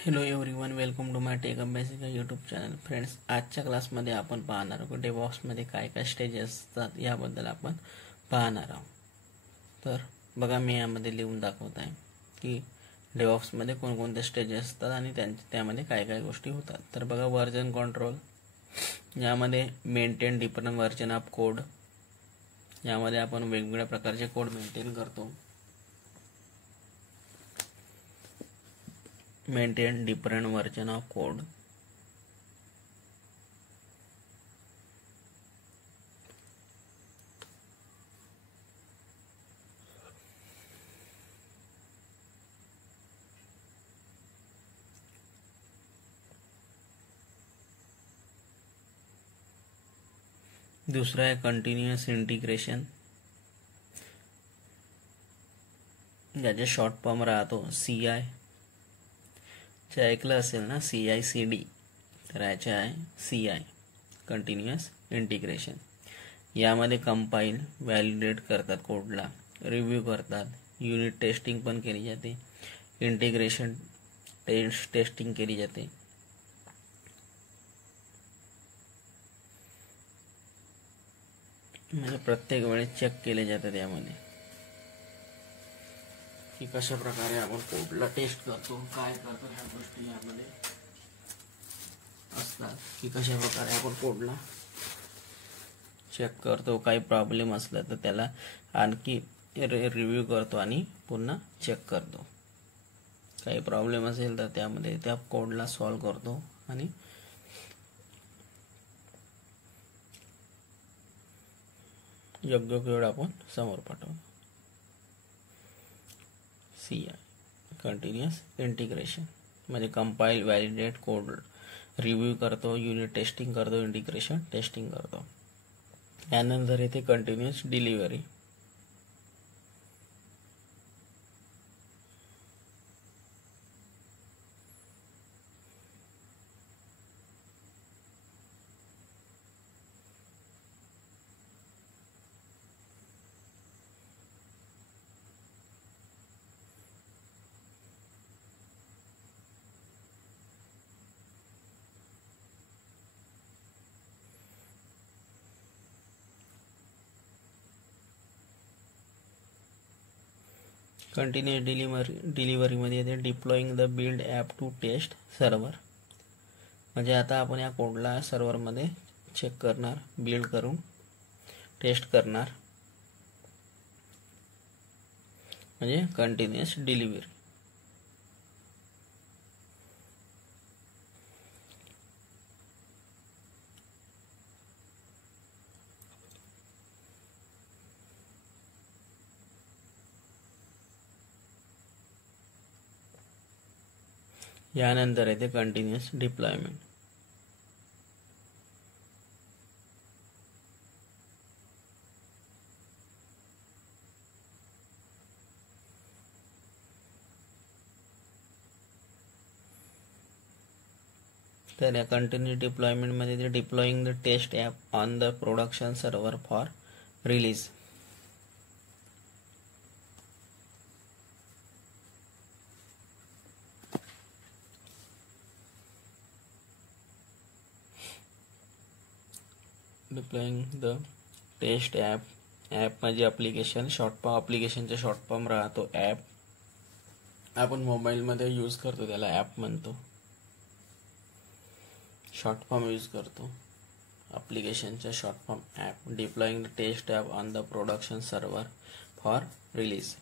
Hello everyone, welcome to my tech अभ्यासिका YouTube channel. Friends, आजच्या क्लासमध्ये आपण पाहणार आहोत डेव्हऑप्समध्ये काय काय स्टेज असतात याबद्दल आपण पाहणार आहोत. तर बघा, मी यामध्ये लिहून दाखवत आहे की डेव्हऑप्समध्ये कोणकोणते स्टेज असतात आणि त्यामध्ये काय काय गोष्टी होतात. तर बघा, व्हर्जन कंट्रोल, यामध्ये maintain different version of code, यामध्ये आपण वेगवेगळ्या प्रकारचे कोड मेंटेन करतो. Maintain different version of code. दुसरा आहे कंटिन्युअस इंटिग्रेशन, ज्याचे शॉर्ट फॉर्म राहतो CI. ऐकलं असेल ना, CI/CD, तर याचे आहे CI, कंटिन्युअस इंटिग्रेशन. यामध्ये कंपाईल, व्हॅलिडेट करतात कोडला, रिव्ह्यू करतात, युनिट टेस्टिंग पण केली जाते, इंटिग्रेशन टेस्टिंग केली जाते. म्हणजे प्रत्येक वेळेस चेक केले जातात यामध्ये की कशा प्रकारे आपण कोडला टेस्ट करतो, काय करतो, ह्या गोष्टी यामध्ये असतात की कशा प्रकारे आपण कोडला चेक करतो. काही प्रॉब्लेम असला तर त्याला आणखी रिव्ह्यू करतो आणि पुन्हा चेक करतो. काही प्रॉब्लेम असेल तर त्यामध्ये त्या कोडला सॉल्व्ह करतो आणि योग्य कोड आपण समोर पाठवतो. CI, कंटिन्युअस इंटिग्रेशन, म्हणजे कंपाईल, व्हॅलिडेट, कोड रिव्ह्यू करतो, युनिट टेस्टिंग करतो, इंटिग्रेशन टेस्टिंग करतो. यानंतर येते कंटिन्युअस डिलिव्हरी. कंटिन्युअस डिलिव्हरीमध्ये येते deploying the build app to test server. म्हणजे आता आपण या कोडला सर्व्हरमध्ये चेक करणार, बिल्ड करून टेस्ट करणार, म्हणजे कंटिन्युअस डिलिव्हरी. यानंतर येते कंटिन्युअस डिप्लॉयमेंट. तर या कंटिन्युअस डिप्लॉयमेंटमध्ये ते deploying the test app on the production server for release. Deploying the test app, म्हणजे ॲप्लिकेशन, शॉर्ट फॉर्म, ॲप्लिकेशनचा शॉर्ट फॉर्म राहतो ॲप. आपण मोबाईलमध्ये यूज करतो त्याला ॲप म्हणतो, शॉर्ट फॉर्म यूज करतो ॲप्लिकेशनचा short form app. Deploying the test app on the production server for release.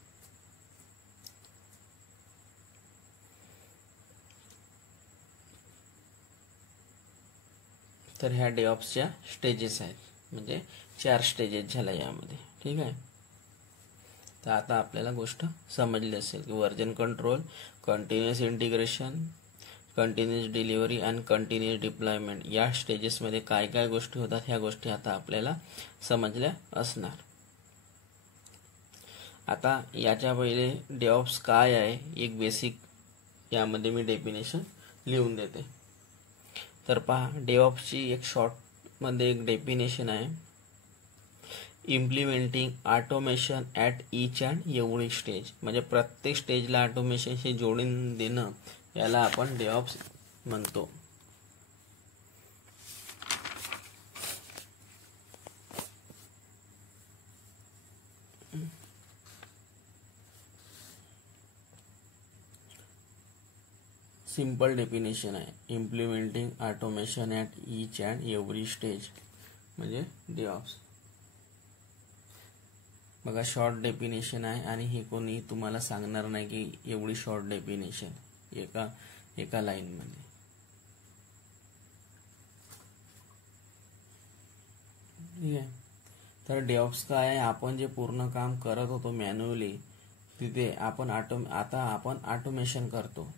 तर ह्या डेव्हऑप्सच्या स्टेजेस आहेत, म्हणजे 4 स्टेजेस झाल्या यामध्ये. ठीक आहे, तर आता आपल्याला गोष्ट समजली असेल की version control, continuous integration, continuous delivery आणि कंटिन्युअस डिप्लॉयमेंट या स्टेजेसमध्ये काय काय गोष्टी होतात, ह्या गोष्टी आता आपल्याला समजल्या असणार. आता याच्या पहिले डेव्हऑप्स काय आहे, एक बेसिक यामध्ये मी डेफिनेशन लिहून देते. तर पहा, डेव्हऑप्सची एक शॉर्टमध्ये एक डेफिनेशन आहे, implementing automation at each and every stage. म्हणजे प्रत्येक स्टेजला ऑटोमेशनशी जोडून देणं याला आपण डेव्हऑप्स म्हणतो. सिंपल डेफिनेशन आहे, implementing automation at each and every stage म्हणजे डेव्हऑप्स. बघा शॉर्ट डेफिनेशन आहे आणि हे कोणी तुम्हाला सांगणार नाही की एवढी शॉर्ट डेफिनेशन एका लाईनमध्ये. ठीक आहे. तर डेव्हऑप्स काय आहे, आपण जे पूर्ण काम करत होतो मॅन्युअली तिथे आपण आता आपण ऑटोमेशन करतो.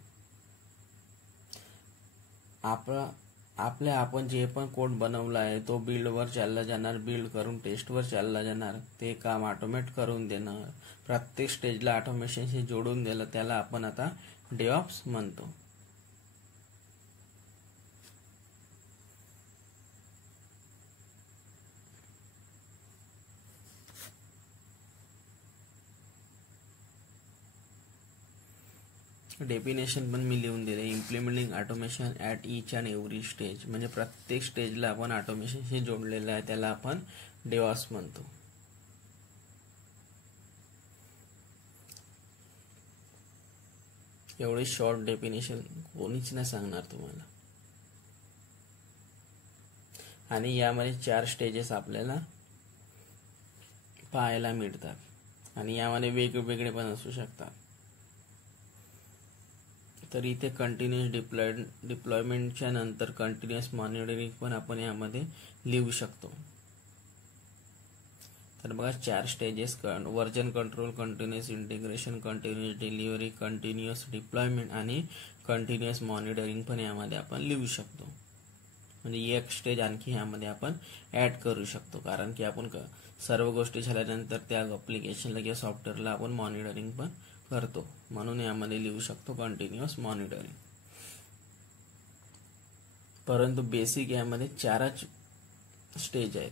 आपण जे पण कोड बनवला आहे तो बिल्डवर चालला जाणार, बिल्ड करून टेस्टवर चालला जाणार, ते काम ऑटोमेट करून देणार, प्रत्येक स्टेजला ऑटोमेशनशी जोडून दिलं, त्याला आपण आता डेव्हऑप्स म्हणतो. डेफिनेशन पण मी लिहून दिले, implementing automation at each and every stage म्हणजे प्रत्येक स्टेजला आपण ऑटोमेशनशी जोडलेलं आहे, त्याला आपण डेव्हऑप्स म्हणतो. एवढी शॉर्ट डेफिनेशन कोणीच नाही सांगणार तुम्हाला. आणि यामध्ये 4 स्टेजेस आपल्याला पाहायला मिळतात आणि यामध्ये वेगवेगळे पण असू शकतात. तर इथे कंटिन्युअस डिप्लॉयमेंटच्या नंतर कंटिन्युअस मॉनिटरिंग पण आपण यामध्ये लिहू शकतो. तर बघा 4 stages, version control, continuous integration, continuous delivery, continuous deployment आणि कंटिन्युअस मॉनिटरिंग पण यामध्ये आपण लिहू शकतो. म्हणजे एक स्टेज आणखी यामध्ये आपण ॲड करू शकतो, कारण की आपण सर्व गोष्टी झाल्यानंतर त्या ॲप्लिकेशनला किंवा सॉफ्टवेअरला आपण मॉनिटरिंग पण करतो, म्हणून यामध्ये लिहू शकतो कंटिन्युअस मॉनिटरिंग. परंतु बेसिक यामध्ये 4च स्टेज आहेत.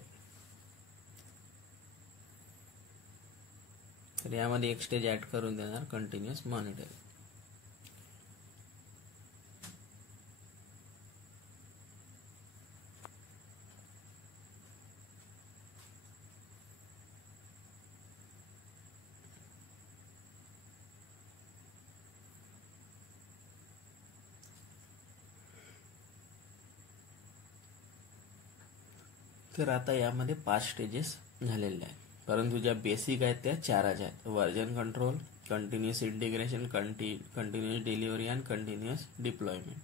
तर यामध्ये एक स्टेज ॲड करून देणार कंटिन्युअस मॉनिटरिंग. तर आता यामध्ये 5 स्टेजेस झालेले आहेत, परंतु ज्या बेसिक आहेत त्या 4च आहेत, version control, continuous integration, continuous delivery आणि कंटिन्युअस डिप्लॉयमेंट.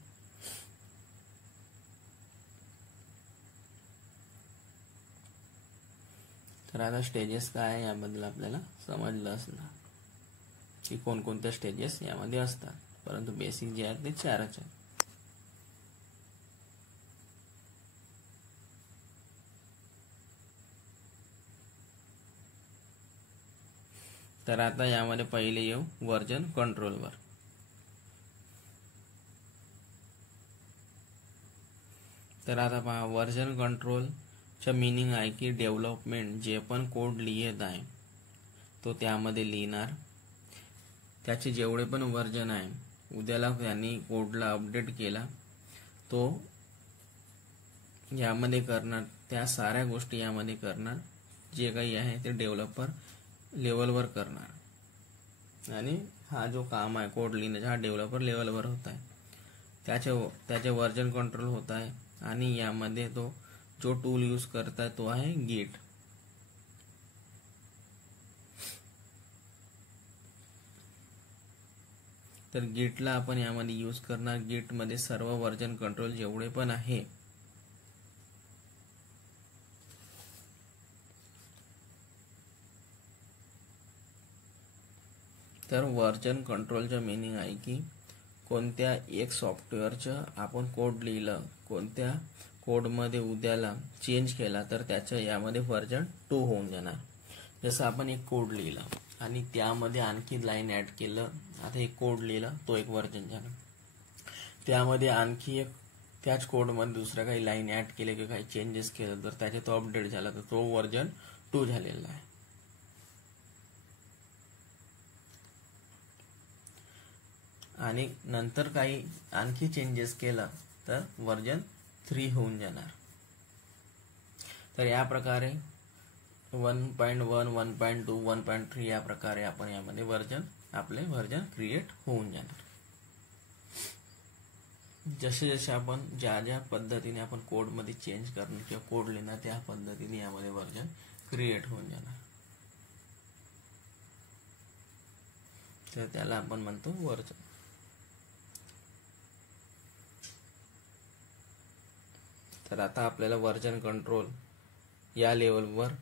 तर आता स्टेजेस काय आहे याबद्दल आपल्याला समजलं असणार की कोणकोणत्या स्टेजेस यामध्ये असतात, परंतु बेसिक जे आहेत ते 4च आहेत. तर आता यामध्ये पहिले येऊ व्हर्जन कंट्रोलवर. तर आता पहा, व्हर्जन कंट्रोलचं मिनिंग आहे की डेव्हलपमेंट जे पण कोड लिहित आहे तो त्यामध्ये लिहिणार, त्याचे जेवढे पण व्हर्जन आहे उद्याला त्यांनी कोडला अपडेट केला तो यामध्ये करणार, त्या साऱ्या गोष्टी यामध्ये करणार, जे काही आहे ते डेव्हलपर लेवलवर करणार. आणि हा जो काम आहे कोड लिहिण्याचा हा डेव्हलपर लेवलवर होत आहे, त्याचे व्हर्जन कंट्रोल होत आहे. आणि यामध्ये तो जो टूल यूज करताय तो आहे गिट. तर गिटला आपण यामध्ये यूज करणार. गिटमध्ये सर्व व्हर्जन कंट्रोल जेवढे पण आहे तर व्हर्जन कंट्रोलचं मिनिंग आहे की कोणत्या एक सॉफ्टवेअरचं आपण कोड लिहिलं, कोणत्या कोडमध्ये उद्याला चेंज केला तर त्याचं यामध्ये व्हर्जन 2 होऊन जाणार. जसं आपण एक कोड लिहिला आणि त्यामध्ये आणखी लाईन ॲड केलं, आता एक कोड लिहिला तो एक व्हर्जन झाला, त्यामध्ये आणखी एक त्याच कोडमध्ये दुसऱ्या काही लाईन ॲड केले किंवा काही चेंजेस केलं तर त्याचे तो अपडेट झाला तर तो व्हर्जन 2 झालेला आहे. आणि नंतर काही आणखी चेंजेस केला तर व्हर्जन 3 होऊन जाणार. तर या प्रकारे 1.1, 1.2, 1.3 या प्रकारे आपण यामध्ये आपले व्हर्जन क्रिएट होऊन जाणार. जसे जसे आपण ज्या ज्या पद्धतीने आपण कोडमध्ये चेंज करणार किंवा कोड लिहिणार त्या पद्धतीने यामध्ये व्हर्जन क्रिएट होऊन जाणार. तर त्याला आपण म्हणतो व्हर्जन. तर आता आपल्याला व्हर्जन कंट्रोल या लेवलवर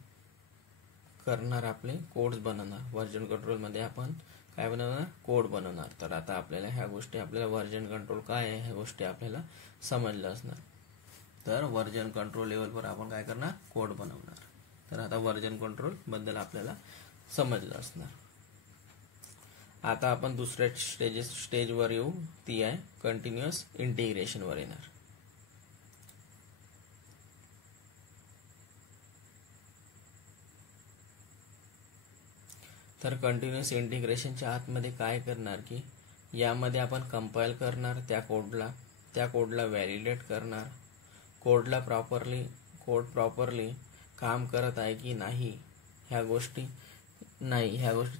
करणार, आपले कोड्स बनवणार. व्हर्जन कंट्रोलमध्ये आपण काय बनवणार, कोड बनवणार. तर आता आपल्याला ह्या गोष्टी, आपल्याला व्हर्जन कंट्रोल काय आहे ह्या गोष्टी आपल्याला समजल्या असणार. तर व्हर्जन कंट्रोल लेवलवर आपण काय करणार, कोड बनवणार. तर आता व्हर्जन कंट्रोल बद्दल आपल्याला समजलं असणार. आता आपण दुसऱ्या स्टेजवर येऊ, ती आहे कंटिन्युअस इंटिग्रेशनवर येणार. तर कंटिन्युअस इंटिग्रेशनच्या आतमध्ये काय करणार की यामध्ये आपण कंपाईल करणार त्या कोडला व्हॅलिडेट करणार. कोड प्रॉपरली काम करत आहे की नाही ह्या गोष्टी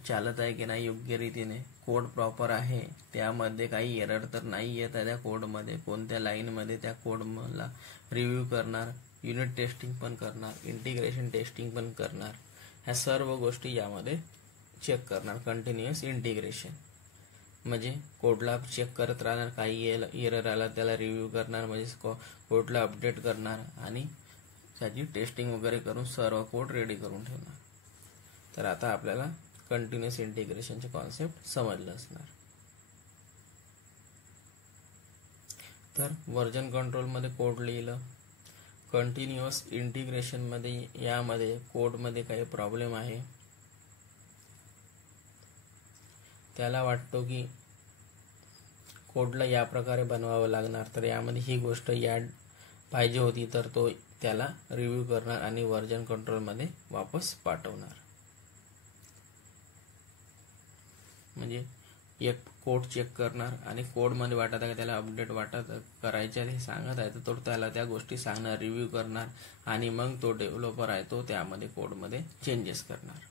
चालत आहे की नाही योग्य रीतीने, कोड प्रॉपर आहे, त्यामध्ये काही एरर तर नाही येत आहे त्या कोडमध्ये, कोणत्या लाईनमध्ये त्या कोडला रिव्ह्यू करणार, युनिट टेस्टिंग पण करणार, इंटिग्रेशन टेस्टिंग पण करणार. ह्या सर्व गोष्टी यामध्ये चेक करणार. कंटिन्युअस इंटिग्रेशन म्हणजे कोडला चेक करत राहणार, काही एरर आला त्याला रिव्ह्यू करणार, म्हणजे कोडला अपडेट करणार आणि त्याची टेस्टिंग वगैरे करून सर्व कोड रेडी करून ठेवणार. तर आता आपल्याला कंटिन्युअस इंटिग्रेशनचे कॉन्सेप्ट समजलं असणार. तर व्हर्जन कंट्रोलमध्ये कोड लिहिलं, कंटिन्युअस इंटिग्रेशनमध्ये यामध्ये कोडमध्ये काही प्रॉब्लेम आहे, त्याला वाटतो की कोडला या प्रकारे बनवावं लागणार, तर यामध्ये ही गोष्ट याड पाहिजे होती, तर तो त्याला रिव्ह्यू करणार आणि व्हर्जन कंट्रोलमध्ये वापस पाठवणार. म्हणजे एक कोड चेक करणार आणि कोडमध्ये वाटत आहे त्याला अपडेट करायचे हे सांगत आहे, तर तो त्याला त्या गोष्टी सांगणार, रिव्ह्यू करणार आणि मग तो डेव्हलपर आहे तो त्यामध्ये कोडमध्ये चेंजेस करणार,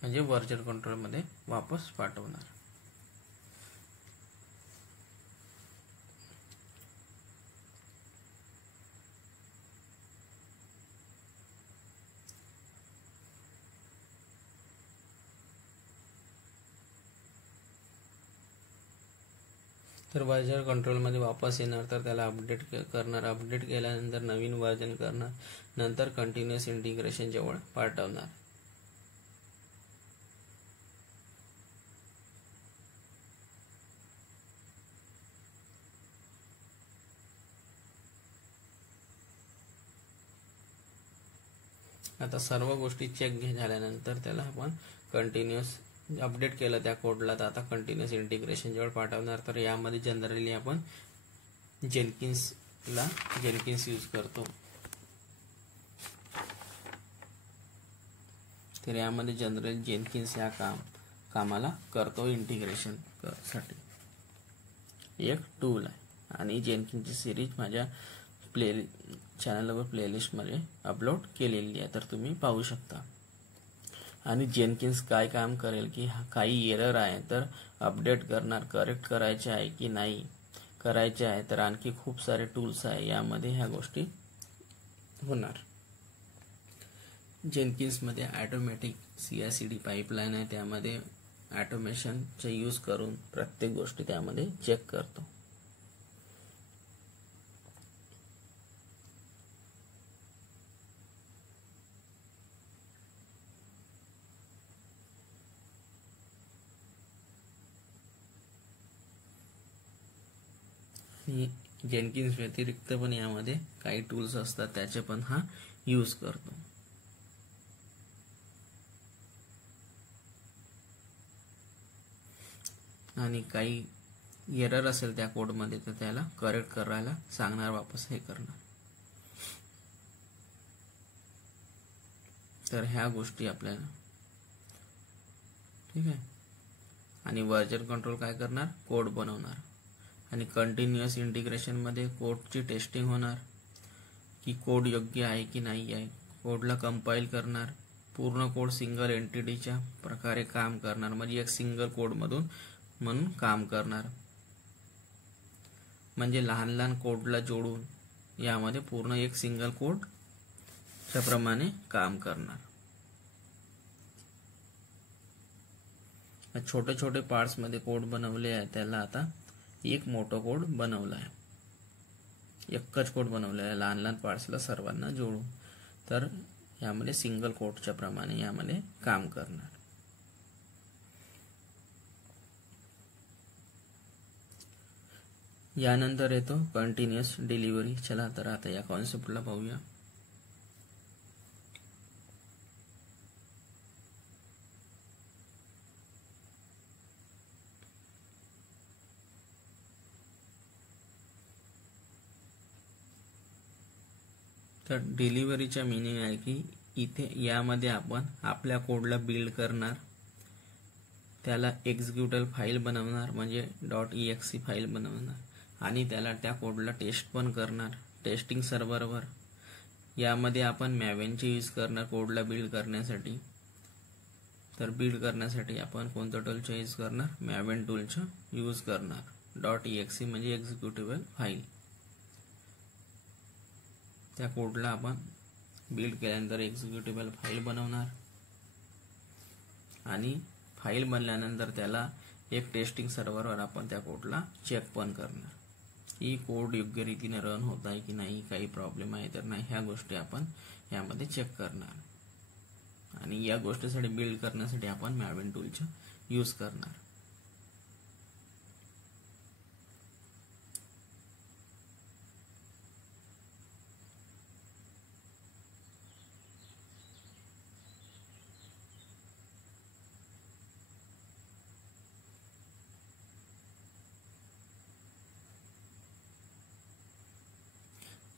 म्हणजे व्हर्जन कंट्रोलमध्ये वापस पाठवणार. तर व्हर्जन कंट्रोलमध्ये वापस येणार, तर त्याला अपडेट करणार, अपडेट केल्यानंतर नवीन व्हर्जन करणार, नंतर कंटिन्युअस इंटिग्रेशन जवळ पाठवणार. आता सर्व गोष्टी चेक झाल्यानंतर त्याला आपण कंटिन्युअस अपडेट केलं त्या कोडला, तर आता कंटिन्युअस इंटिग्रेशन जवळ पाठवणार. तर यामध्ये जनरली आपण जेनकिन्स यूज करतो. तर यामध्ये जनरली जेनकिन्स या कामाला करतो इंटिग्रेशन साठी. एक टूल आहे आणि जेनकिन्सची सिरीज माझ्या चॅनलवर प्लेलिस्टमध्ये अपलोड केलेली आहे, तर तुम्ही पाहू शकता. आणि जेनकिन्स काय काम करेल की काही एरर आहे तर अपडेट करणार, करेक्ट करायचे आहे की नाही करायचे आहे, तर आणखी खूप सारे टूल्स आहे यामध्ये ह्या गोष्टी होणार. जेनकिन्समध्ये ऑटोमॅटिक CI/CD पाईपलाईन आहे, त्यामध्ये ऑटोमेशनचा यूज करून प्रत्येक गोष्टी त्यामध्ये चेक करतो. जेनकिन्स व्यतिरिक्त पण यामध्ये काही टूल्स असतात त्याचे पण हा यूज करतो. आणि काही एरर असेल त्या कोडमध्ये तर त्याला करेक्ट करायला सांगणार, वापस हे करणार. तर ह्या गोष्टी आपल्याला ठीक आहे. आणि व्हर्जन कंट्रोल काय करणार, कोड बनवणार. आणि कंटिन्युअस इंटिग्रेशनमध्ये कोडची टेस्टिंग होणार की कोड योग्य आहे की नाही आहे. कोडला कंपाईल करणार, पूर्ण कोड सिंगल एंटिटीच्या प्रकारे काम करणार, म्हणजे एक सिंगल कोडमधून म्हणून काम करणार. म्हणजे लहान लहान कोडला जोडून यामध्ये पूर्ण एक सिंगल कोडच्या प्रमाणे काम करणार. छोटे छोटे पार्ट्समध्ये कोड बनवले आहे, त्याला आता एक मोठा कोड बनवला आहे, एकच कोड बनवला आहे लहान लहान पार्ट्सला सर्वांना जोडून. तर यामध्ये सिंगल कोडच्या प्रमाणे यामध्ये काम करणार. यानंतर येतो कंटिन्युअस डिलिव्हरी. चला तर आता या कॉन्सेप्टला पाहूया. तर डिलिव्हरीचा मीनिंग आहे की इथे यामध्ये आपण आपल्या कोडला बिल्ड करणार, त्याला एक्झिक्युटेबल फाईल बनवणार म्हणजे .exe फाईल बनवणार, आणि त्याला त्या कोडला टेस्ट पण करणार टेस्टिंग सर्व्हरवर. यामध्ये आपण मॅवेनचे यूज करणार कोडला बिल्ड करण्यासाठी. तर बिल्ड करण्यासाठी आपण कोणतं टूलचा यूज करणार, मॅवेन टूलचा यूज करणार. .exe म्हणजे एक्झिक्युटेबल फाईल. त्या कोडला आपण बिल्ड केल्यानंतर एक्झिक्युटेबल फाईल बनवणार, आणि फाईल बनल्यानंतर त्याला एक टेस्टिंग सर्व्हरवर आपण त्या कोडला चेक पण करणार की कोड योग्य रीतीने रन होत आहे की नाही, काही प्रॉब्लेम आहे तर नाही, ह्या गोष्टी आपण यामध्ये चेक करणार. आणि या गोष्टीसाठी बिल्ड करण्यासाठी आपण मॅवेन टूलचा यूज करणार.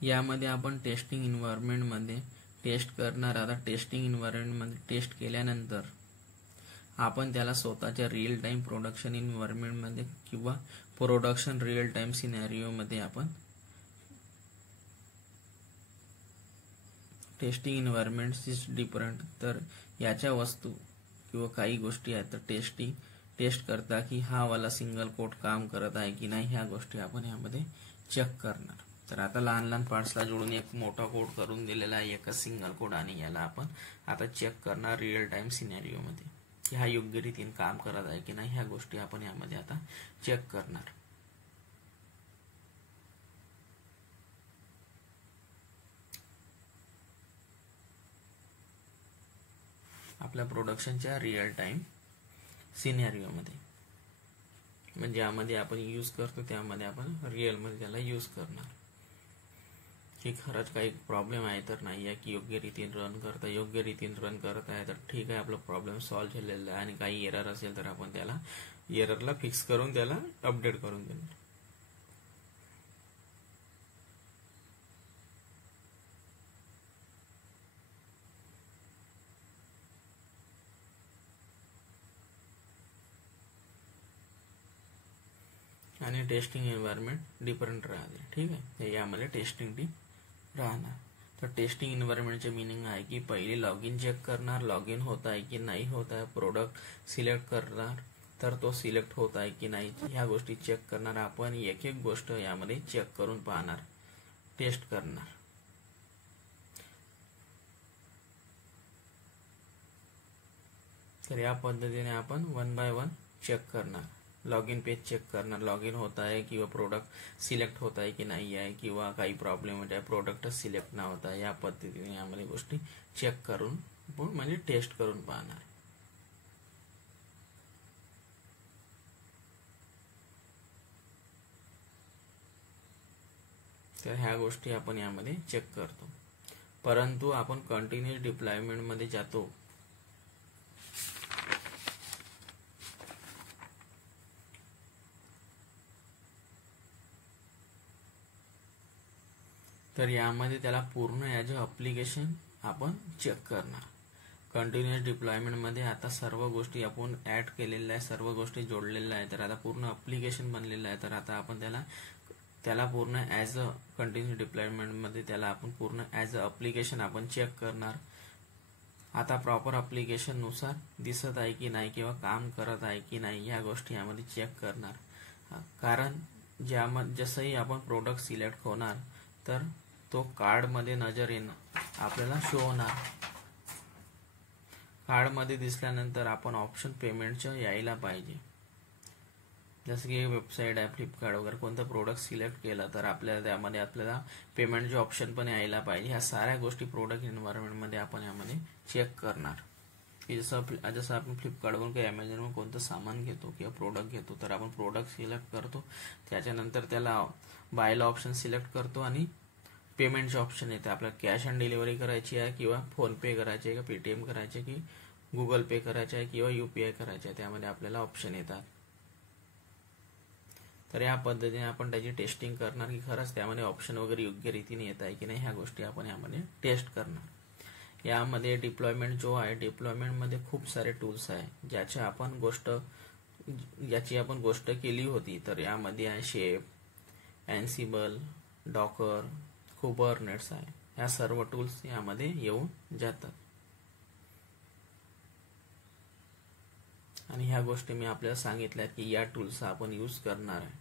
यामध्ये आपण टेस्टिंग एन्व्हायरमेंटमध्ये टेस्ट करणार. आता टेस्टिंग एन्व्हायरमेंटमध्ये टेस्ट केल्यानंतर आपण त्याला स्वतःच्या रिअल टाइम प्रोडक्शन एन्व्हायरमेंटमध्ये किंवा प्रोडक्शन रिअल टाइम सिनॅरिओमध्ये आपण टेस्टिंग एन्व्हायरमेंट इज डिफरंट. तर याच्या वस्तू किंवा काही गोष्टी आहेत तर टेस्ट करता की हा वाला सिंगल कोड काम करत आहे की नाही, ह्या गोष्टी आपण यामध्ये चेक करणार. तर आता लहान लहान पार्ट्सला जोडून एक मोठा कोड करून दिलेला आहे, एकच सिंगल कोड, आणि याला आपण आता चेक करणार रिअल टाइम सिनॅरिओमध्ये की हा योग्य रीतीने काम करत आहे की नाही, ह्या गोष्टी आपण यामध्ये आता चेक करणार. आपल्या प्रोडक्शनच्या रिअल टाइम सिनॅरिओमध्ये, म्हणजे यामध्ये आपण यूज करतो त्यामध्ये आपण रिअलमध्ये त्याला यूज करणार की खरंच काही प्रॉब्लेम आहे तर नाही आहे, की योग्य रीतीने रन करत आहे तर ठीक आहे, आपला प्रॉब्लेम सॉल्व्ह झालेला आहे. आणि काही एरर असेल तर आपण त्याला एररला फिक्स करून त्याला अपडेट करून देणार. आणि टेस्टिंग एन्व्हायरमेंट डिफरंट राहते, ठीक आहे. यामध्ये टेस्टिंग टीम राहणार. तर टेस्टिंग एन्व्हायरमेंटचे मीनिंग आहे की पहिले लॉग इन चेक करणार, लॉग इन होत आहे की नाही होत आहे. प्रोडक्ट सिलेक्ट करणार, तर तो सिलेक्ट होत आहे की नाही, ह्या गोष्टी चेक करणार. आपण एक एक गोष्ट यामध्ये चेक करून पाहणार, टेस्ट करणार. तर या पद्धतीने आपण 1 बाय 1 चेक करणार. लॉग इन पेज चेक करणार, लॉग इन होत आहे किंवा प्रोडक्ट सिलेक्ट होत आहे की नाही आहे, किंवा काही प्रॉब्लेम होत आहे, प्रोडक्टच सिलेक्ट न होत आहे. या पद्धतीने यामध्ये गोष्टी चेक करून म्हणजे टेस्ट करून पाहणार. तर ह्या गोष्टी आपण यामध्ये चेक करतो. परंतु आपण कंटिन्युअस डिप्लॉयमेंटमध्ये जातो तर यामध्ये त्याला पूर्ण याचे ॲप्लिकेशन आपण चेक करणार. कंटिन्युअस डिप्लॉयमेंटमध्ये आता सर्व गोष्टी आपण ॲड केलेल्या आहे, सर्व गोष्टी जोडलेल्या आहे. तर आता पूर्ण अप्लिकेशन बनलेलं आहे. तर आता आपण त्याला पूर्ण ॲज अ कंटिन्युअस डिप्लॉयमेंटमध्ये त्याला आपण पूर्ण ॲज अ अप्लिकेशन आपण चेक करणार. आता प्रॉपर अप्लिकेशननुसार दिसत आहे की नाही किंवा काम करत आहे की नाही ह्या गोष्टी यामध्ये चेक करणार. कारण जसंही आपण प्रोडक्ट सिलेक्ट होणार तर तो कार्डमध्ये नजर येणार, आपल्याला शो होणार. कार्डमध्ये दिसल्यानंतर आपण ऑप्शन पेमेंटचं यायला पाहिजे. जसं की वेबसाईट आहे फ्लिपकार्ट वगैरे, कोणतं प्रोडक्ट सिलेक्ट केलं तर त्यामध्ये आपल्याला पेमेंटचे ऑप्शन पण यायला पाहिजे. ह्या साऱ्या गोष्टी प्रोडक्ट एन्व्हायरमेंटमध्ये आपण यामध्ये चेक करणार. की जसं आपण फ्लिपकार्टवरून किंवा ॲमेझॉनवरून कोणतं सामान घेतो किंवा प्रोडक्ट घेतो तर आपण प्रोडक्ट सिलेक्ट करतो, त्याच्यानंतर त्याला बायला ऑप्शन सिलेक्ट करतो आणि पेमेंटचे ऑप्शन येते. आपल्याला कॅश ऑन डिलिव्हरी करायची आहे किंवा फोनपे करायचे आहे, का पेटीएम करायचे की गुगल पे करायचे आहे किंवा UPI करायचे आहे, त्यामध्ये आपल्याला ऑप्शन येतात. तर या पद्धतीने आपण त्याची टेस्टिंग करणार की खरंच त्यामध्ये ऑप्शन वगैरे योग्य रीतीने येत आहे की नाही, ह्या गोष्टी आपण यामध्ये टेस्ट करणार. यामध्ये डिप्लॉयमेंट जो आहे, डिप्लॉयमेंटमध्ये खूप सारे टूल्स आहे ज्याची आपण गोष्ट केली होती. तर यामध्ये आहे शेप, एन्सिबल, डॉकर, कुबरनेट्स आहे. ह्या सर्व टूल्स यामध्ये येऊन जातात आणि ह्या गोष्टी मी आपल्याला सांगितल्या की या टूल्सचा आपण यूज करणार आहे.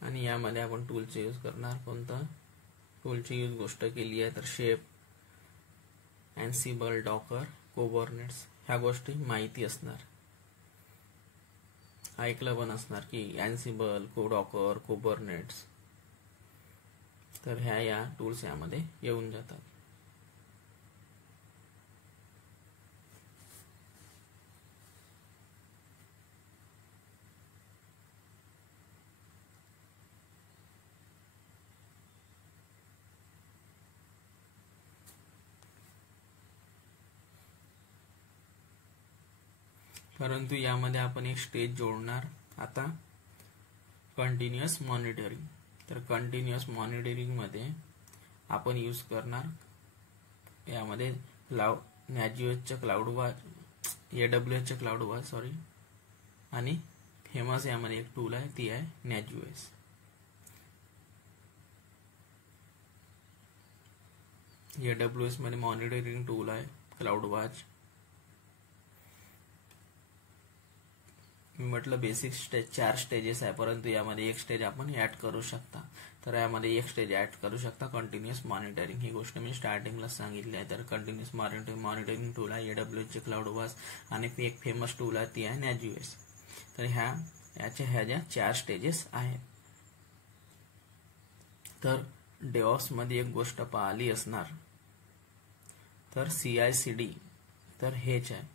आणि यामध्ये आपण टूलचे यूज करणार. कोणतं टूलची यूज गोष्ट केली आहे तर शेप, एन्सिबल, डॉकर, कुबरनेट्स ह्या गोष्टी माहिती असणार, ऐकलं पण असणार की एन्सिबल, डॉकर, कुबरनेट्स. तर या टूल्स यामध्ये येऊन जातात. परंतु यामध्ये आपण एक स्टेज जोडणार आता, कंटिन्युअस मॉनिटरिंग. तर कंटिन्युअस मॉनिटरिंगमध्ये आपण यूज करणार यामध्ये नॅजिओसच्या AWSच्या क्लाउडवॉच आणि फेमस यामध्ये एक टूल आहे ती आहे नॅजिओस. AWS मध्ये मॉनिटरिंग टूल आहे क्लाउडवॉच. मी म्हटलं बेसिक स्टेज 4 स्टेजेस आहे, परंतु यामध्ये एक स्टेज आपण ऍड करू शकता. तर यामध्ये एक स्टेज ऍड करू शकता कंटिन्युअस मॉनिटरिंग. ही गोष्ट मी स्टार्टिंगला सांगितली आहे. तर कंटिन्युअस मॉनिटरिंग टूल आहे AWSचे क्लाउडवॉच आणि एक फेमस टूल आहे ती आहे नॅजिओस. तर ह्या ज्या 4 स्टेजेस आहेत. तर डेव्हऑप्स मध्ये एक गोष्ट पाहिली असणार तर CI/CD. तर हेच आहे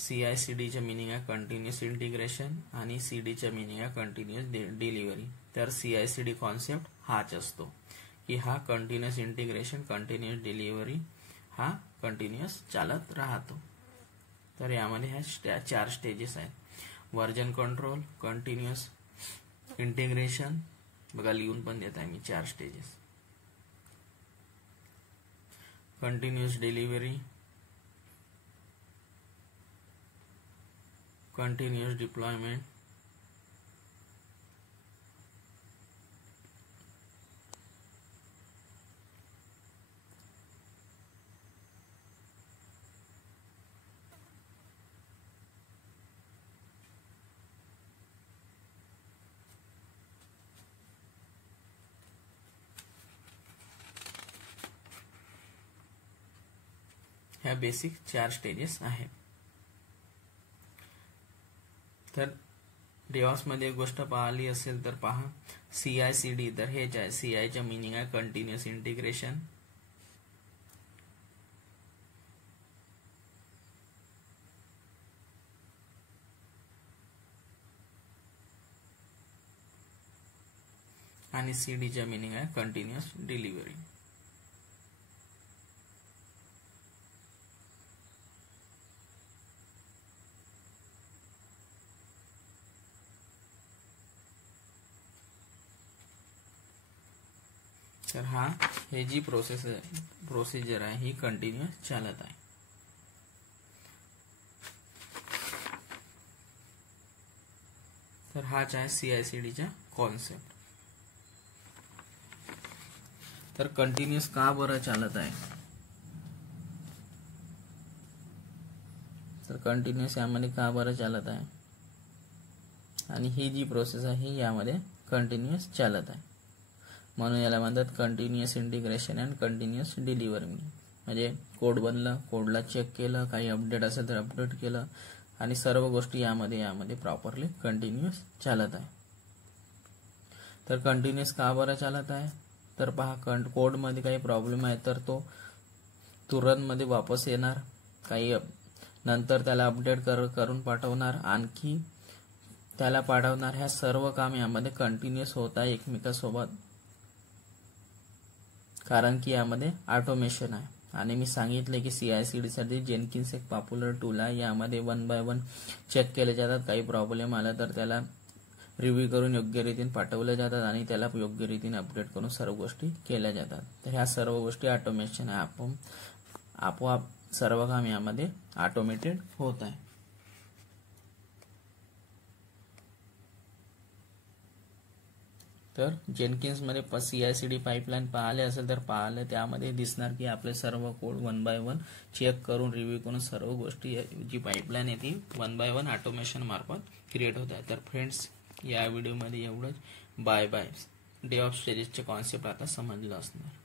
CI/CDचं मिनिंग आहे कंटिन्युअस इंटिग्रेशन आणि CDचं मिनिंग आहे कंटिन्युअस डिलिव्हरी. तर CI/CD कॉन्सेप्ट हाच असतो की हा कंटिन्युअस इंटिग्रेशन, कंटिन्युअस डिलिव्हरी हा कंटिन्युअस चालत राहतो. तर यामध्ये ह्या 4 स्टेजेस आहेत. व्हर्जन कंट्रोल, कंटिन्युअस इंटिग्रेशन, बघा लिहून पण देत आहे मी 4 stages. Continuous delivery, continuous deployment, ह्या बेसिक 4 स्टेजेस आहेत. तर डेव्हऑप्स मध्ये एक गोष्ट पाहिली असेल तर पहा CI/CD. तर हेच आहे, CIचं मिनिंग आहे कंटिन्युअस इंटिग्रेशन, आणि CDचं मिनिंग आहे कंटिन्युअस डिलिव्हरी. तर हे जी प्रोसिजर आहे ही कंटिन्युअस चालत आहे. तर हाच आहे CI/CD चा कॉन्सेप्ट. तर कंटिन्युअस का बरं चालत आहे? तर कंटिन्युअस यामध्ये का बरं चालत आहे आणि ही जी प्रोसेस आहे ही यामध्ये कंटिन्युअस चालत आहे, म्हणून याला म्हणतात continuous integration and continuous delivery. म्हणजे कोड बनला, कोडला चेक केलं, काही अपडेट असेल तर अपडेट केलं आणि सर्व गोष्टी यामध्ये प्रॉपरली कंटिन्युअस चालत आहे. तर कंटिन्युअस का बरं चालत आहे? तर पहा, कोडमध्ये काही प्रॉब्लेम आहे तर तो तुरंत मध्ये वापस येणार, काही नंतर त्याला अपडेट करून पाठवणार, आणखी त्याला पाठवणार. ह्या सर्व काम यामध्ये कंटिन्युअस होत आहे एकमेकांसोबत, कारण की यामध्ये ऑटोमेशन आहे. आणि मी सांगितले की CI/CD साठी जेनकिन्स एक पॉप्युलर टूल आहे. यामध्ये 1 बाय 1 चेक केले जातात. काही प्रॉब्लेम आला तर त्याला रिव्ह्यू करून योग्य रीतीने पाठवले जातात आणि त्याला योग्य रीतीने अपडेट करून सर्व गोष्टी केल्या जातात. तर ह्या सर्व गोष्टी ऑटोमेशन आहे. आपोआप सर्व काम यामध्ये ऑटोमेटेड होत आहे. तर जेनकिन्स मध्ये CI/CD पाईपलाईन पाहिले असेल तर पाहिले, त्यामध्ये दिसणार की आपले सर्व कोड 1 बाय 1 चेक करून रिव्ह्यू करून सर्व गोष्टी जी पाईपलाईन आहे ती 1 बाय 1 ऑटोमेशन मार्फत क्रिएट होत आहे. तर फ्रेंड्स, या व्हिडिओमध्ये एवढंच. Bye bye. DevOps स्टेजेसचे कॉन्सेप्ट आता समजलं असणार.